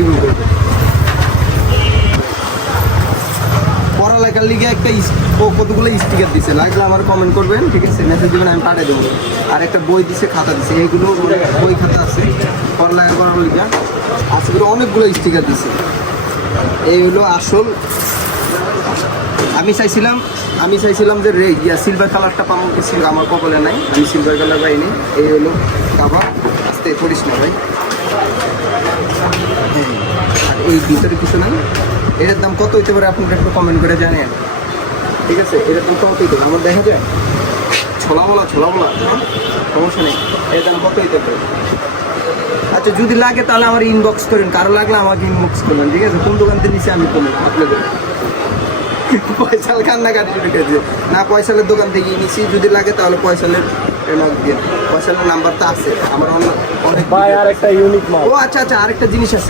Review করবো। পড়ালেখার লিগে একটা কতগুলো স্টিকার দিছে, লাগলে আমার কমেন্ট করবেন, ঠিক আছে, মেসেজ দেবেন, আমি পাঠিয়ে দেবো। আর একটা বই দিছে, খাতা দিছে, এইগুলো বই খাতা আছে পড়ালেখা করার লিগে। আজকে করে অনেকগুলো স্টিকার দিছে। এই হলো আসল। আমি চাইছিলাম যে সিলভার কালারটা পাবো, কিছু আমার কপালে নাই, আমি সিলভার কালার পাইনি। এই হলো কাবার, আস্তে পড়িস না ভাই। হ্যাঁ, আর এই ভিতরে কিছু নাই। এটার দাম কত হইতে পারে আপনারা একটু কমেন্ট করে জানেন, ঠিক আছে? এটার দাম কত হইতে পারে আমার দেখা যায়, ছোলা বলা সমস্যা নেই। এর দাম কত হইতে পারে? আচ্ছা, যদি লাগে তাহলে আমার ইনবক্স করেন, কারো লাগলে আমাকে ইনবক্স করবেন, ঠিক আছে? কোন দোকান থেকে নিচে আমি কমে আপনাদের পয়সাল কান্নাকাটি শুরু করে দিয়ে না, পয়সালের দোকান থেকে নিছি। যদি লাগে তাহলে পয়সালের পয়সালের নাম্বারটা আছে আমার অনেক। ভাই আর একটা ইউনিক মাল। ও আচ্ছা, আরেকটা জিনিস আছে।